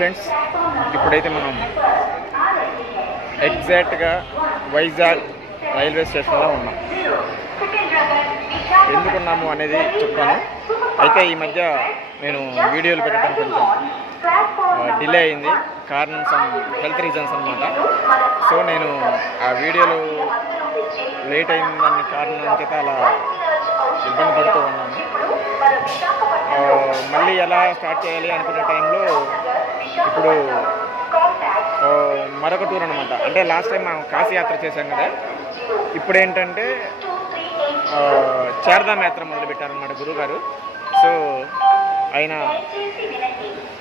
Friends, ఇప్పుడైతే మనం ఎగ్జాక్ట్గా వైజాగ్ రైల్వే స్టేషన్లో ఉన్నాం. ఎందుకున్నాము అనేది చెప్తాను. అయితే ఈ మధ్య నేను వీడియోలు పెట్టడం కొంచెం డిలే అయింది. కారణం సమ్ హెల్త్ రీజన్స్ అనమాట. సో నేను ఆ వీడియోలు లేట్ అయిందని కారణం చేత అలా ఇబ్బంది పడుతూ ఉన్నాను. మళ్ళీ ఎలా స్టార్ట్ చేయాలి అనుకునే టైంలో ఇప్పుడు మరొక టూర్ అనమాట. అంటే లాస్ట్ టైం మనం కాశీ యాత్ర చేశాం కదా, ఇప్పుడు ఏంటంటే చార్ధామ్ యాత్ర మొదలుపెట్టారనమాట గురువుగారు. సో ఆయన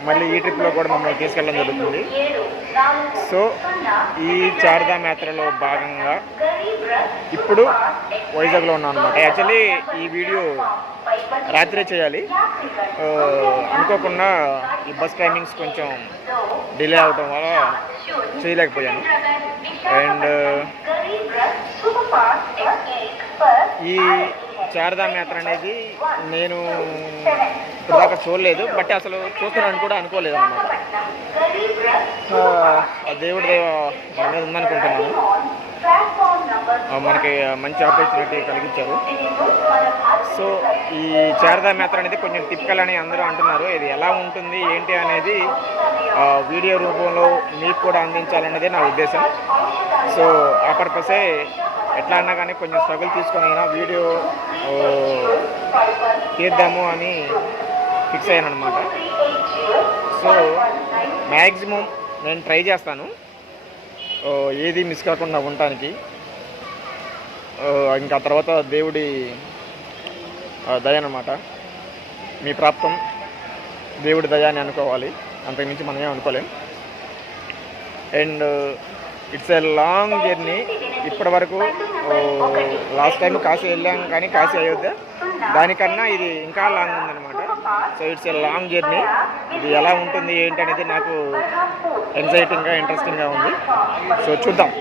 మళ్ళీ ఈ ట్రిప్లో కూడా మమ్మల్ని తీసుకెళ్ళడం జరుగుతుంది. సో ఈ చార్ధామ్ యాత్రలో భాగంగా ఇప్పుడు వైజాగ్లో ఉన్నాం అనమాట. యాక్చువల్లీ ఈ వీడియో రాత్రే చేయాలి, అనుకోకుండా ఈ బస్ టైమింగ్స్ కొంచెం డిలే అవడం వల్ల చేయలేకపోయాను. అండ్ ఈ చార్ధామ్ యాత్ర అనేది నేను ఇప్పటిదాకా చూడలేదు, బట్ అసలు చూస్తున్నాను కూడా అనుకోలేదు అన్నమాట. దేవుడి దేవ మన మీద ఉందనుకుంటున్నాను. మనకి మంచి ఆపర్చునిటీ కలిగించారు. సో ఈ చార్ధామ్ యాత్ర అనేది కొంచెం టిపికల్ అని అందరూ అంటున్నారు. ఇది ఎలా ఉంటుంది ఏంటి అనేది వీడియో రూపంలో మీకు కూడా అందించాలనేదే నా ఉద్దేశం. సో ఆ పర్పసే ఎట్లా అన్నా కానీ కొంచెం స్ట్రగుల్ తీసుకొని అయినా వీడియో తీద్దాము అని ఫిక్స్ అయ్యాను అనమాట. సో మ్యాక్సిమం నేను ట్రై చేస్తాను ఏది మిస్ కాకుండా ఉండటానికి. ఇంకా తర్వాత దేవుడి దయ అన్నమాట. మీ ప్రాప్తం దేవుడి దయ అని అనుకోవాలి, అంతకుమించి మనం ఏం అనుకోలేం. And it's a long journey. ఇప్పటి వరకు లాస్ట్ టైం కాశీ వెళ్ళాం, కానీ కాశీ అయోధ్య దానికన్నా ఇది ఇంకా లాంగ్ ఉందన్నమాట. So it's a long journey. ఇది ఎలా ఉంటుంది ఏంటి అనేది నాకు ఎగ్జైటింగ్గా ఇంట్రెస్టింగ్గా ఉంది. సో చూద్దాం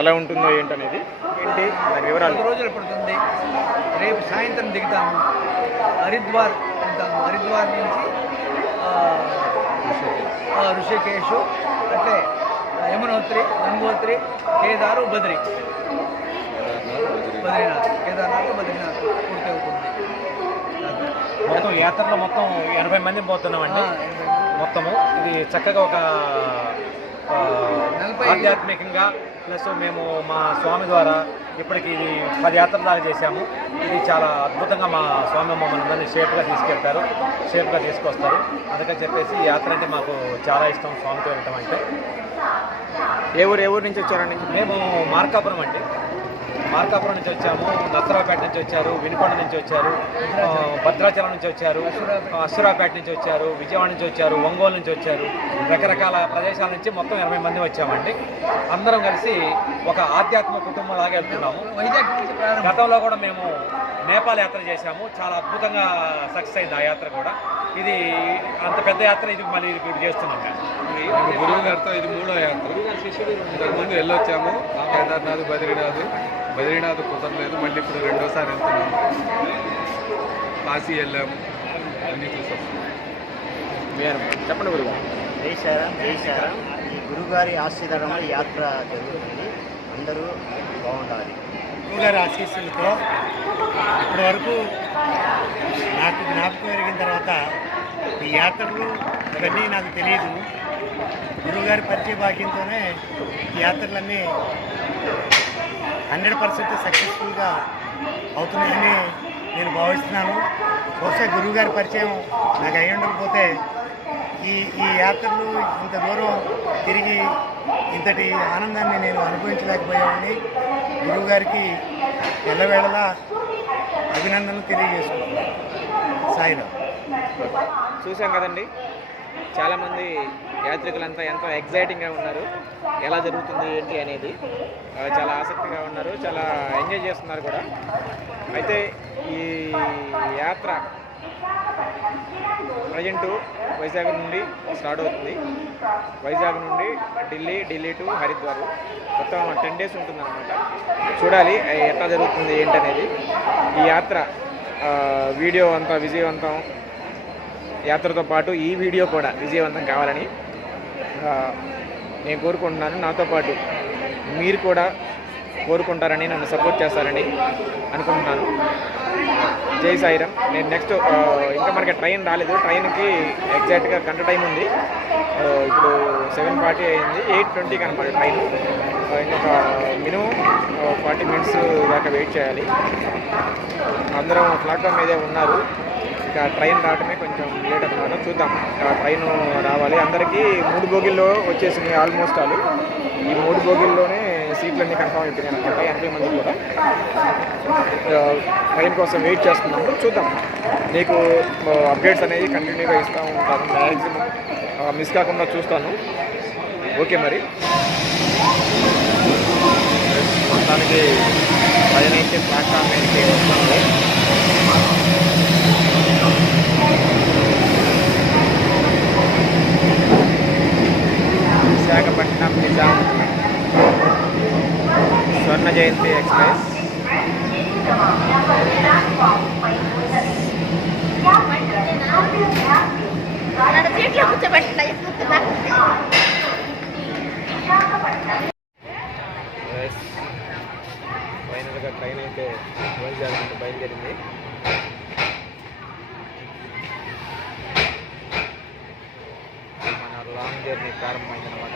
ఎలా ఉంటుందో ఏంటనేది. ఏంటి దాని వివరాలు. 2 రోజులు పడుతుంది. రేపు సాయంత్రం దిగుతాము, హరిద్వార్ వెళ్తాము. హరిద్వార్ నుంచి ఋషికేశ్, అంటే యమునోత్రి, గంగోత్రి, కేదారు, బద్రీనాథ్, కేదార్నాథ్, బద్రీనాథ్ పూర్తి అవుతుంది. మొత్తం యాత్రలో మొత్తం 80 మంది పోతున్నామండి. మొత్తము ఇది చక్కగా ఒక ఆధ్యాత్మికంగా ప్లస్ మేము మా స్వామి ద్వారా ఇప్పటికి ఇది 10 యాత్రలు దాకా చేశాము. ఇది చాలా అద్భుతంగా మా స్వామి మమ్మల్ని అందరినీ సేఫ్గా తీసుకెళ్తారు, సేఫ్గా తీసుకొస్తారు. అందుకని చెప్పేసి ఈ యాత్ర అంటే మాకు చాలా ఇష్టం, స్వామితో వెళ్ళటం అంటే. ఏ ఊరు నుంచి వచ్చారండి? మేము మార్కాపురం అండి, మార్కాపురం నుంచి వచ్చాము. నర్సరావుపేట నుంచి వచ్చారు, వినుకొండ నుంచి వచ్చారు, భద్రాచలం నుంచి వచ్చారు, అశ్వరావుపేట నుంచి వచ్చారు, విజయవాడ నుంచి వచ్చారు, ఒంగోలు నుంచి వచ్చారు. రకరకాల ప్రదేశాల నుంచి మొత్తం 80 మంది వచ్చామండి. అందరం కలిసి ఒక ఆధ్యాత్మిక కుటుంబం లాగా వెళ్తున్నాము. గతంలో కూడా మేము నేపాల్ యాత్ర చేశాము, చాలా అద్భుతంగా సక్సెస్ అయింది ఆ యాత్ర కూడా. ఇది అంత పెద్ద యాత్ర, ఇది మళ్ళీ ఇప్పుడు చేస్తున్నాం. మేము గురువు గారితో ఇది 3వ యాత్ర. ఇంతకుముందు వెళ్ళొచ్చాము కేదార్నాథ్, బద్రీనాథ్ కుదరలేదు. మళ్ళీ ఇప్పుడు 2వసారి వెళ్తున్నాము. కాశీ వెళ్ళాము, అన్నీ చూసాము. చెప్పండి గురువు. జై శ్రీరామ్. ఈ గురుగారి ఆశీర్వాదంలో యాత్ర జరుగుతుంది. అందరూ బాగుండాలి. గురుగారి ఆశీస్సులతో ఇప్పటి వరకు నాకు జ్ఞాపకం పెరిగిన తర్వాత ఈ యాత్రలు ఇవన్నీ నాకు తెలియదు. గురువుగారి పరిచయ భాగ్యంతోనే ఈ యాత్రలన్నీ 100% సక్సెస్ఫుల్గా అవుతున్నాయని నేను భావిస్తున్నాను. బహుశా గురువుగారి పరిచయం నాకు అయి ఉండకపోతే ఈ యాత్రలు ఇంత దూరం తిరిగి ఇంతటి ఆనందాన్ని నేను అనుభవించలేకపోయామని గురువుగారికి ఎల్లవేళలా అభినందనలు తెలియజేసుకుంటున్నాను. సాయిరామ్. చూసాం కదండి, చాలామంది యాత్రికులంతా ఎంతో ఎగ్జైటింగ్గా ఉన్నారు. ఎలా జరుగుతుంది ఏంటి అనేది చాలా ఆసక్తిగా ఉన్నారు, చాలా ఎంజాయ్ చేస్తున్నారు కూడా. అయితే ఈ యాత్ర ప్రజెంటు వైజాగ్ నుండి స్టార్ట్ అవుతుంది. వైజాగ్ నుండి ఢిల్లీ టు హరిద్వార్ మొత్తం 10 days ఉంటుందన్నమాట. చూడాలి ఎట్లా జరుగుతుంది ఏంటనేది. ఈ యాత్ర వీడియో అంతా విజయవంతం, యాత్రతో పాటు ఈ వీడియో కూడా విజయవంతం కావాలని నేను కోరుకుంటున్నాను. నాతో పాటు మీరు కూడా కోరుకుంటారని, నన్ను సపోర్ట్ చేస్తారని అనుకుంటున్నాను. జై సాయిరామ్. నేను నెక్స్ట్ ఇంకా మనకి ట్రైన్ రాలేదు. ట్రైన్కి ఎగ్జాక్ట్గా గంట టైం ఉంది. ఇప్పుడు 7:40 అయింది. 8:20కి అనమాట ట్రైన్. ఇంకొక మినిమం 40 మినిట్స్ దాకా వెయిట్ చేయాలి. అందరం ప్లాట్ఫామ్ మీదే ఉన్నారు. ఇక ట్రైన్ రావడమే కొంచెం లేట్ అనమాట. చూద్దాం, ట్రైన్ రావాలి. అందరికీ 3 బోగిల్లో వచ్చేసింది ఆల్మోస్ట్ ఆల్. ఈ 3 బోగిల్లోనే సీట్లన్నీ కన్ఫర్మ్ అయిపోయినాయి అనమాట. 80 మంది కూడా ట్రైన్ కోసం వెయిట్ చేస్తున్నాము. చూద్దాం, మీకు అప్డేట్స్ అనేది కంటిన్యూగా ఇస్తూ ఉంటాను. మ్యాక్సిమం మిస్ కాకుండా చూస్తాను. ఓకే, మరి మొత్తానికి ట్రైన్ అయితే ప్లాట్ఫామ్ అయితే వస్తుంది. విశాఖపట్నం నిజాం స్వర్ణ జయంతి ఎక్స్ప్రెస్. ఫైనల్గా ట్రైన్ అయితే బయలుదేరింది. మన లాంగ్ జర్నీ ప్రారంభమైంది అనమాట.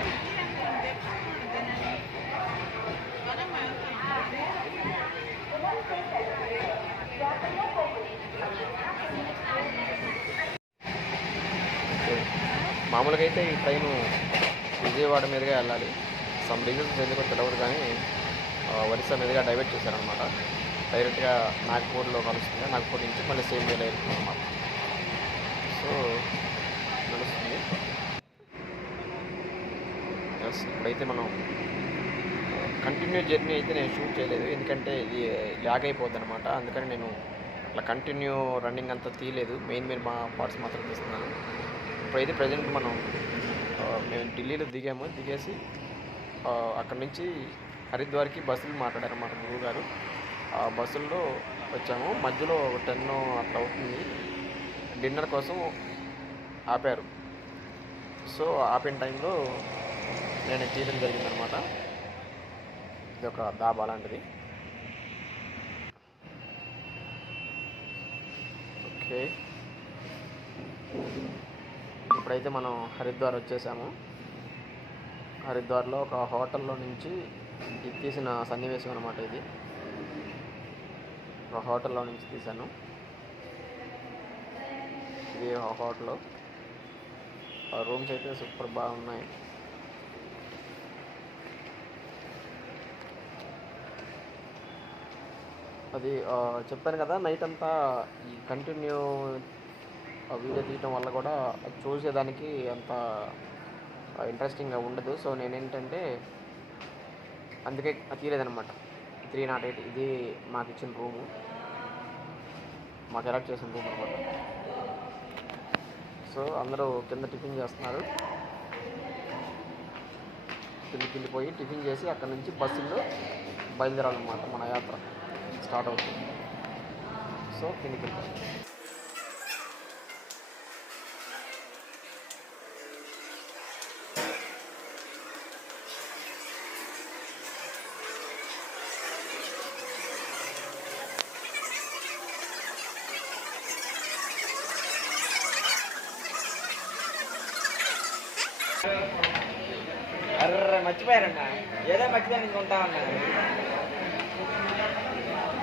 మామూలుగా అయితే ఈ ట్రైను విజయవాడ మీదుగా వెళ్ళాలి. సమ్ రీజన్స్ ఎందుకో తెలియదు కానీ ఒరిస్సా మీదుగా డైవర్ట్ చేశారనమాట. డైరెక్ట్గా నాగ్పూర్లో కలుస్తుంది. నాగ్పూర్ నుంచి మళ్ళీ సేమ్ వేలో వెళ్తుంది అనమాట. సో నడుస్తుంది. ఎస్, ఇప్పుడైతే మనం కంటిన్యూ జర్నీ అయితే నేను షూట్ చేయలేదు, ఎందుకంటే ఇది ల్యాగ్ అయిపోద్ది అనమాట. అందుకని నేను అట్లా కంటిన్యూ రన్నింగ్ అంతా తీయలేదు. మెయిన్ మా పార్ట్స్ మాత్రం తీస్తున్నాను. ఇప్పుడైతే ప్రజెంట్ మేము ఢిల్లీలో దిగేసి అక్కడి నుంచి హరిద్వార్కి బస్సులు మాట్లాడారన్నమాట గురువు గారు. ఆ బస్సుల్లో వచ్చాము. మధ్యలో 10 అట్లా అవుతుంది. డిన్నర్ కోసం ఆపారు. సో ఆపిన టైంలో నేను తీయడం జరిగిందనమాట. ఇది ఒక దాబా లాంటిది. ఓకే, ఇప్పుడైతే మనం హరిద్వార్ వచ్చేసాము. హరిద్వార్లో ఒక హోటల్లో నుంచి ఇది తీసిన సన్నివేశం అనమాట. ఇది ఒక హోటల్లో నుంచి తీశాను. ఇది హోటల్. రూమ్స్ అయితే సూపర్ బాగున్నాయి. అది చెప్పాను కదా, నైట్ అంతా ఈ కంటిన్యూ వీడియో తీయటం వల్ల కూడా అది చూసేదానికి అంత ఇంట్రెస్టింగ్గా ఉండదు. సో నేనేంటంటే అందుకే తీయలేదనమాట. 308 ఇది మాకు ఇచ్చిన రూము, మాకు అలాట్ చేసిన రూమ్ అనమాట. సో అందరూ కింద టిఫిన్ చేస్తున్నారు. కిందికి పోయి టిఫిన్ చేసి అక్కడ నుంచి బస్సుల్లో బయలుదేరాలన్నమాట. మన యాత్ర స్టార్ట్ అవుతుంది. సో కిందికి వెళ్తాం. అర్రే మర్చిపోయారన్నా, ఏదో మర్చిపోయాను ఇంకొంటా ఉన్నా.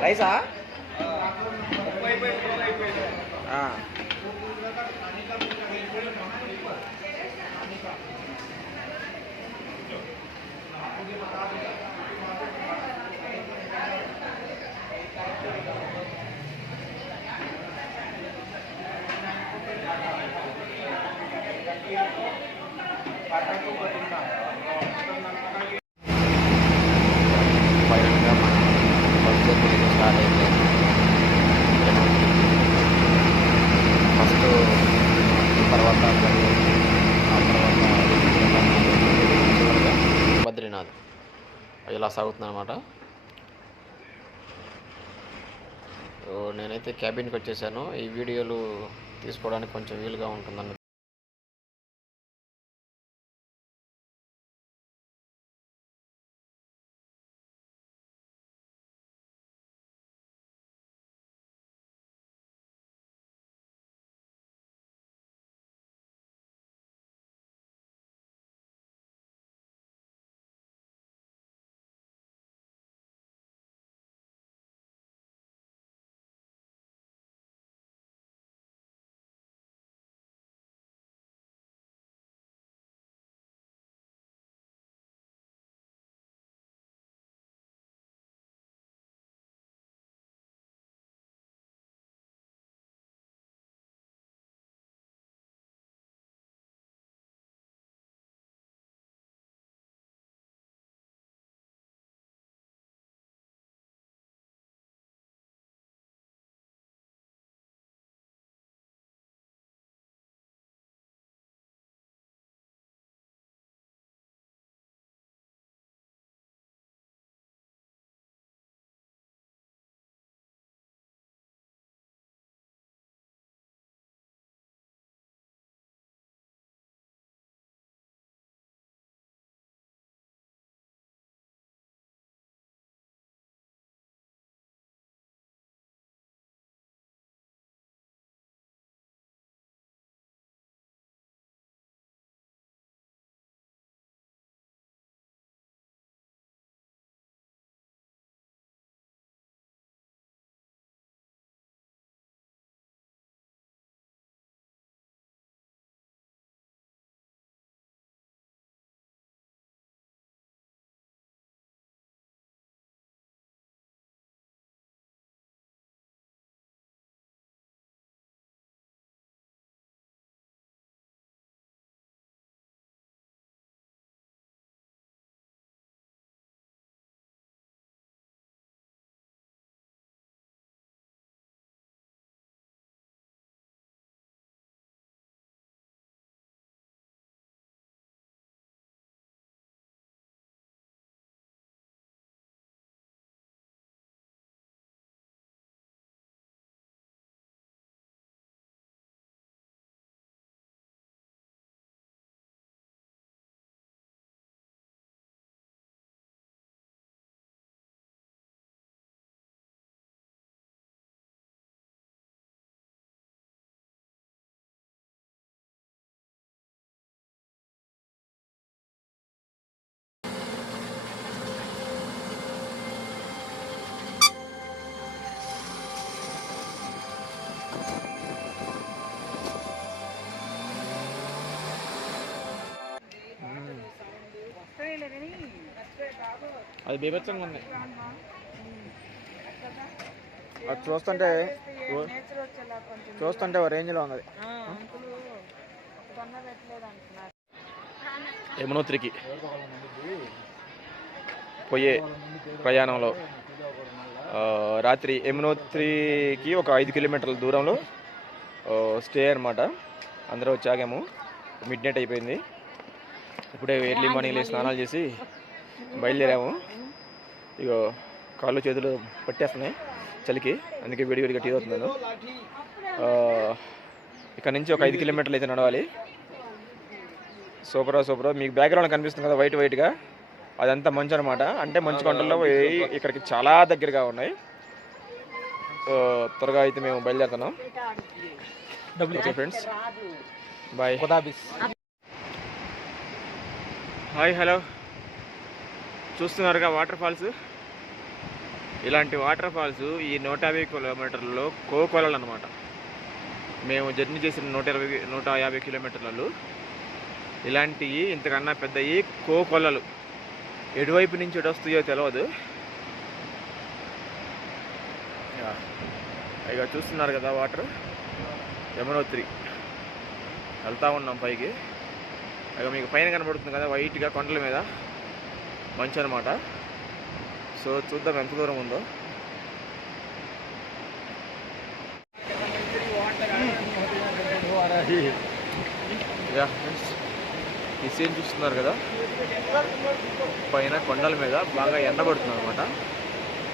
రైసా ఫైనల్గా మన బస్ జర్నీ స్టార్ట్ అయింది. ఫస్ట్ తర్వాత ఆ తర్వాత బద్రీనాథ్ ఇలా సాగుతుంది అనమాట. నేనైతే క్యాబిన్కి వచ్చేసాను. ఈ వీడియోలు తీసుకోవడానికి కొంచెం వీలుగా ఉంటుందన్న అది బీభత్సంగా ఉంది. అది చూస్తుంటే ఓ రేంజ్లో ఉన్నది. యమునోత్రికి పోయే ప్రయాణంలో రాత్రి యమునోత్రికి ఒక 5 కిలోమీటర్ల దూరంలో స్టే అనమాట. అందరూ వచ్చాగాము. మిడ్ నైట్ అయిపోయింది. ఇప్పుడే ఎర్లీ మార్నింగ్ లేచి స్నానాలు చేసి బయలుదేరాము. ఇగో కాళ్ళు చేతులు పట్టేస్తున్నాయి చలికి, అందుకే విడివిడిగా టీ అవుతున్నాను. ఇక్కడ నుంచి ఒక 5 కిలోమీటర్లు అయితే నడవాలి. సూపర్. మీకు బ్యాక్గ్రౌండ్ కనిపిస్తుంది కదా వైట్గా, అదంతా మంచు అనమాట. అంటే మంచు కొండల్లో ఇక్కడికి చాలా దగ్గరగా ఉన్నాయి. త్వరగా అయితే మేము బయలుదేరుతున్నాం. Okay friends, bye. Hi, hello. చూస్తున్నారుగా వాటర్ ఫాల్స్. ఇలాంటి వాటర్ ఫాల్స్ ఈ 150 కిలోమీటర్లలో కోకొలలు అనమాట. మేము జర్నీ చేసిన 150 కిలోమీటర్లలో ఇలాంటివి ఇంతకన్నా పెద్దవి కోకొలలు. ఎటువైపు నుంచి ఎటు వస్తాయో తెలియదు. ఇక చూస్తున్నారు కదా వాటర్. యమునోత్రి వెళ్తూ ఉన్నాం పైకి. ఇక మీకు పైన కనబడుతుంది కదా వైట్గా కొండల మీద మంచు అనమాట. సో చూద్దాం ఎంత దూరం ఉందో. ఈ సీన్ చూస్తున్నారు కదా, పైన కొండల మీద బాగా ఎండబడుతుంది అనమాట.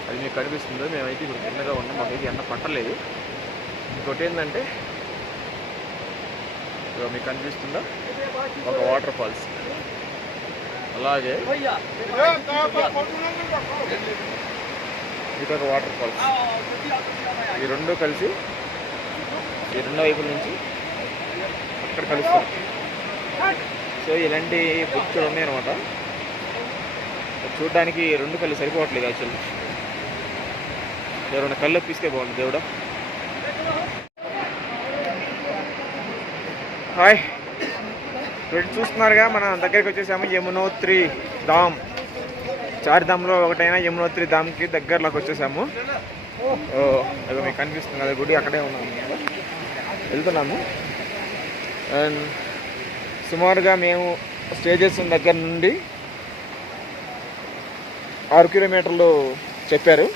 అది మీకు కనిపిస్తుంది. మేమైతే ఇప్పుడు కిందగా ఉన్నాం, మాకైతే ఎండ పట్టలేదు. ఇంకోటి ఏంటంటే మీకు కనిపిస్తుందా ఒక వాటర్ ఫాల్స్, అలాగే ఇదొక వాటర్ ఫాల్స్. ఈ రెండు కలిసి ఈ రెండో వైపుల నుంచి అక్కడ కలుస్తాం. సో ఇలాంటి బుక్స్ ఉన్నాయన్నమాట. చూడడానికి రెండు కళ్ళు సరిపోవట్లేదు యాక్చువల్లీ. ఎవరైనా కళ్ళు తీసుకే బాగుంది దేవుడా. హాయ్ ఫ్రెండ్స్, చూస్తున్నారుగా మన దగ్గరికి వచ్చేసాము. యమునోత్రి ధామ్, 4 ధామ్లో ఒకటైనా యమునోత్రి ధామ్కి దగ్గరలోకి వచ్చేసాము. అది మీకు కనిపిస్తుంది కదా గుడి, అక్కడే ఉన్నాము, వెళ్తున్నాము. అండ్ సుమారుగా మేము స్టే చేసిన దగ్గర నుండి 6 కిలోమీటర్లు చెప్పారు.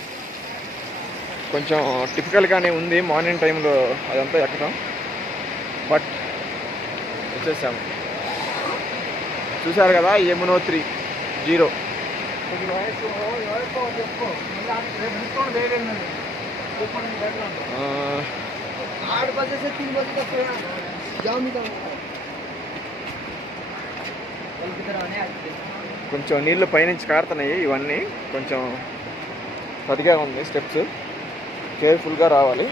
కొంచెం టిపికల్గానే ఉంది మార్నింగ్ టైంలో అదంతా ఎక్కడం, బట్ వచ్చేసాము. చూసారు కదా యమునోత్రి 0. కొంచెం నీళ్ళు పైనుంచి కారుతున్నాయి. ఇవన్నీ కొంచెం పదిగా ఉంది స్టెప్స్, కేర్ఫుల్గా రావాలి.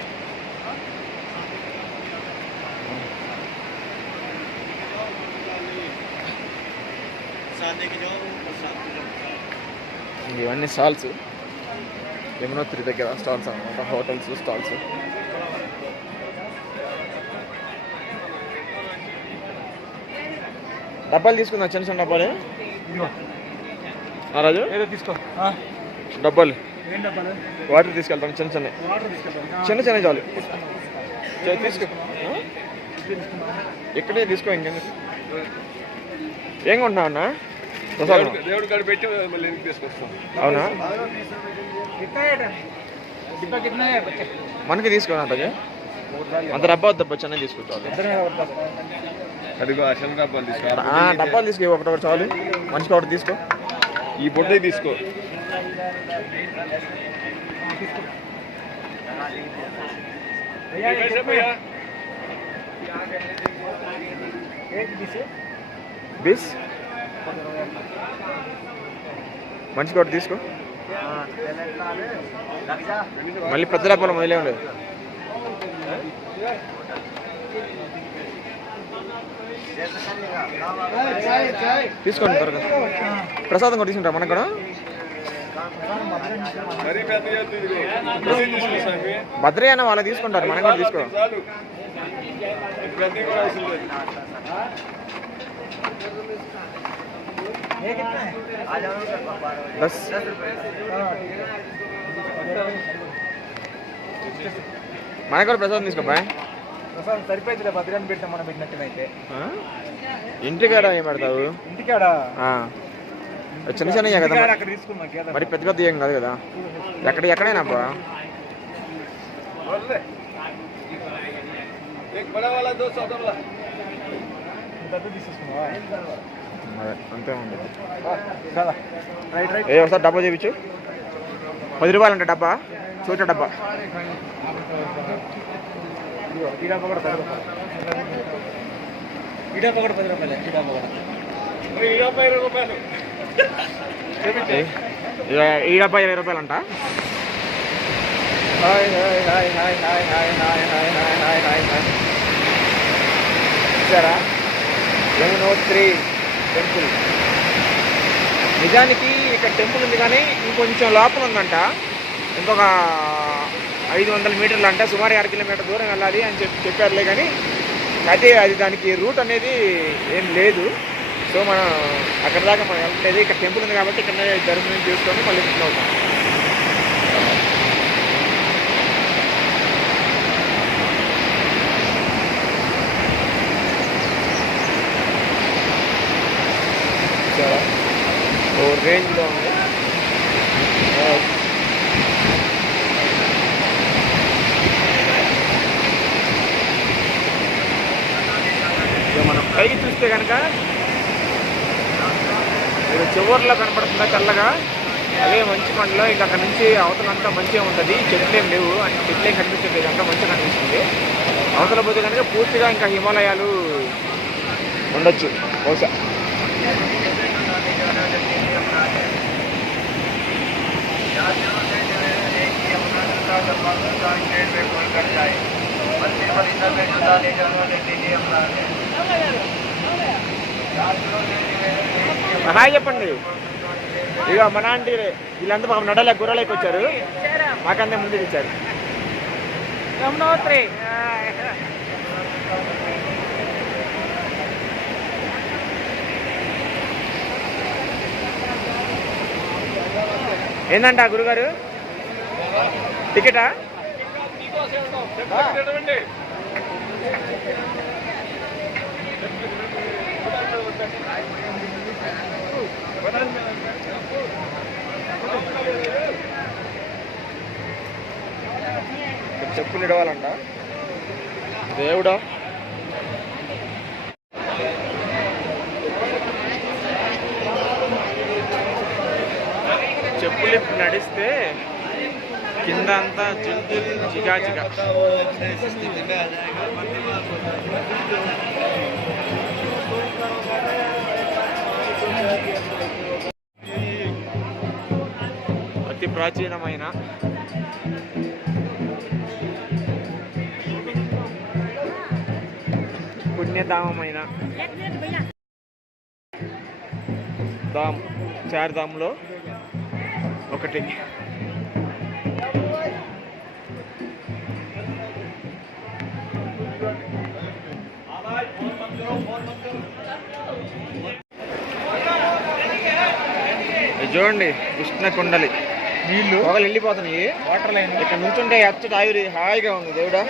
ఇవన్నీ స్టాల్స్, యమునోత్రి దగ్గర స్టాల్స్ అనమాట, హోటల్స్ స్టాల్స్. డబ్బాలు తీసుకుందాం, చిన్న చిన్న డబ్బాలు. రాజు తీసుకో డబ్బాలు. వాటర్ తీసుకెళ్తాం, చిన్న చిన్న చాలు. తీసుకో, ఇక్కడే తీసుకో. ఇంకెందుకు ఏం కొంటున్నావు అన్న? దేవుడి కాడ పెట్టి మళ్ళీ తీసుకొస్తాం. అవునా? మనకి తీసుకోనా రాజు? అంత డబ్బా వద్దబ్బా, చిన్న తీసుకుంటాను. అదిగో అసలు డబ్బాలు తీసుకో. డబ్బాలు తీసుకో, ఒకటి చాలు. మనిషికి ఒకటి తీసుకో. ఈ బొడ్డే తీసుకో. బీస్ మనిషికి ఒకటి తీసుకో. మళ్ళీ పెద్ద డబ్బాలు మొదలే ఉండదు. తీసుకోండి త్వరగా. ప్రసాదం కూడా తీసుకుంటారా మనకు కూడా? భద్రయ్య అన్న వాళ్ళు తీసుకుంటారు, మనం కూడా తీసుకో. 10 మనకు కూడా ప్రసాదం తీసుకో సరిపోయింది భద్రాన్ని పెట్టాం మనం పెట్టినట్టునైతే. ఇంటికాడ ఏం పెడతావు? ఇంటికాడ చిన్న చిన్న కదా అక్కడ తీసుకున్నాం, మరి పెద్ద పెద్ద ఏం కాదు కదా. ఎక్కడైనా అబ్బా అంతే ఉంది. ఒకసారి డబ్బా చూపించు. 10 రూపాయలు అంటే డబ్బా, చూచ డబ్బా. ఈ డబ్బా కూడా 10 రూపాయలు. ఈ డబ్బా కూడా 10 రూపాయలు. ఈ డబ్బా కూడా ఈ డబ్బా 20 రూపాయలు అంట. Hi hi hi hi hi hi hi hi hi hi hi hi. చూసారా యమునోత్రి టెంపుల్. నిజానికి ఇక్కడ టెంపుల్ ఉంది కానీ ఇంకొంచెం లోపల ఉందంట. ఇంకొక 500 మీటర్లు అంటే సుమారు 6 కిలోమీటర్ దూరం వెళ్ళాలి అని చెప్పారులే. కానీ అయితే అది దానికి రూట్ అనేది ఏం లేదు. సో మనం అక్కడ దాకా మనం వెళ్ళలేదు. ఇక్కడ టెంపుల్ ఉంది కాబట్టి ఇక్కడ దర్శనం చేసుకొని మళ్ళీ రిటర్న్ అవుతాం. ఓ రేంజ్లో ఉంది. మనం పైకి చూస్తే కనుక ఇది చివర్లో కనపడుతుందా తెల్లగా, అదే మంచి కొండలో. ఇంకా అక్కడ నుంచి అవతలంతా మంచిగా ఉంటుంది. చెట్లు ఏం లేవు, అంటే చెట్లు ఏం కనిపించట్లేదు, అంతా మంచిగా కనిపిస్తుంది. అవతల పోతే కనుక పూర్తిగా ఇంకా హిమాలయాలు ఉండొచ్చు బహుశా. హాయ్ చెప్పండి. ఇక మన ఆంటీ వీళ్ళంతా పాపం నడలే గుర్రలేకి వచ్చారు, మాకంతే ముందుకు ఇచ్చారు. యమునోత్రి ఏందంట గురుగారు టికెటా? చెప్పులు ఇడవాలంట. దేవుడా చెప్పులు ఇప్పుడు నడిస్తే కింద అంతా జిగా జిగా. అతి ప్రాచీనమైన పుణ్యధామమైన ధామ్, చార్ధామ్లో ఒకటి. చూడండి కృష్ణ కొండలి నీళ్ళు ఒకళ్ళు వెళ్ళిపోతున్నాయి. వాటర్ లైన్ ఇక్కడ నుంచుంటే అచ్చట ఆవిరి హాయిగా ఉంది. దేవుడా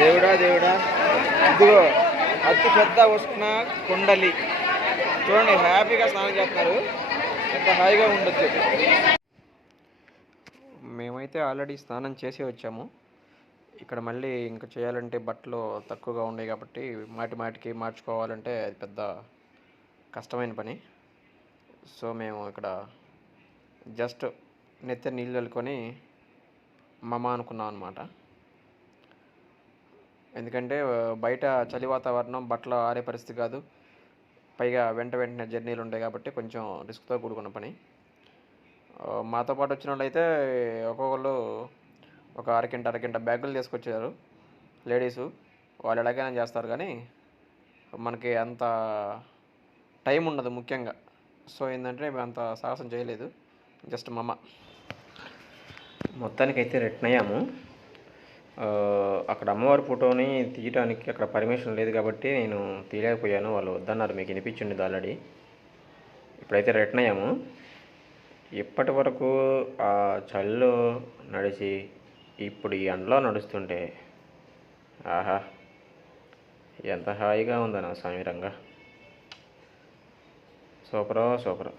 దేవుడా దేవుడా, ఇదిగో అతి పెద్ద ఉష్ణ కొండలి. చూడండి హ్యాపీగా స్నానం చేస్తున్నారు, ఎంత హాయిగా ఉండొచ్చు. మేమైతే ఆల్రెడీ స్నానం చేసి వచ్చాము. ఇక్కడ మళ్ళీ ఇంకా చేయాలంటే బట్టలు తక్కువగా ఉన్నాయి కాబట్టి మాటికి మార్చుకోవాలంటే అది పెద్ద కష్టమైన పని. సో మేము ఇక్కడ జస్ట్ నెత్తి నీళ్ళు చల్లుకొని మమ అనుకున్నాం అనమాట. ఎందుకంటే బయట చలి వాతావరణం, బట్టలు ఆరే పరిస్థితి కాదు, పైగా వెంటనే జర్నీలు ఉంటాయి కాబట్టి కొంచెం రిస్క్తో కూడుకున్న పని. మాతో పాటు వచ్చిన వాళ్ళు అయితే ఒక్కొక్కళ్ళు ఒక అరకింట బ్యాగులు తీసుకొచ్చారు లేడీసు. వాళ్ళు ఎలాగైనా చేస్తారు కానీ మనకి అంత టైం ఉండదు ముఖ్యంగా. సో ఏంటంటే మేము అంత సాహసం చేయలేదు, జస్ట్ మొత్తానికైతే రిటర్న్ అయ్యాము. అక్కడ అమ్మవారి ఫోటోని తీయడానికి అక్కడ పర్మిషన్ లేదు కాబట్టి నేను తీయలేకపోయాను. వాళ్ళు వద్దన్నారు. మీకు వినిపించింది ఆల్రెడీ. ఇప్పుడైతే రిటర్న్ అయ్యాము. ఇప్పటి వరకు ఆ చలిలో నడిచి ఇప్పుడు ఈ ఎండలో నడుస్తుంటే ఆహా, ఎంత హాయిగా ఉందో నా సమీరంగా. సూపరు.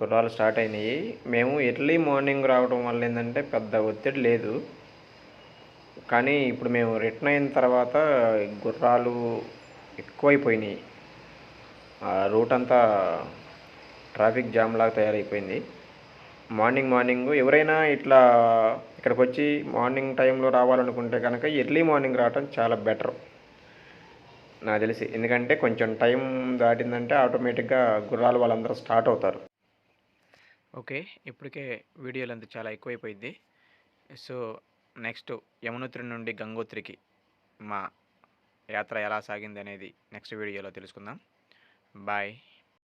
గుర్రాలు స్టార్ట్ అయినాయి. మేము ఎర్లీ మార్నింగ్ రావడం వల్ల ఏంటంటే పెద్ద ఒత్తిడి లేదు. కానీ ఇప్పుడు మేము రిటర్న్ అయిన తర్వాత గుర్రాలు ఎక్కువైపోయినాయి. ఆ రూట్ అంతా ట్రాఫిక్ జామ్ లాగా తయారైపోయింది. మార్నింగ్ ఎవరైనా ఇట్లా ఇక్కడికి వచ్చి మార్నింగ్ టైంలో రావాలనుకుంటే కనుక ఎర్లీ మార్నింగ్ రావటం చాలా బెటర్ నాకు తెలిసి. ఎందుకంటే కొంచెం టైం దాటిందంటే ఆటోమేటిక్గా గుర్రాలు వాళ్ళందరూ స్టార్ట్ అవుతారు. ఓకే, ఇప్పటికే వీడియో లెంత్ చాలా ఎక్కువైపోయింది. సో నెక్స్ట్ యమునోత్రి నుండి గంగోత్రికి మా యాత్ర ఎలా సాగింది అనేది నెక్స్ట్ వీడియోలో తెలుసుకుందాం. బాయ్.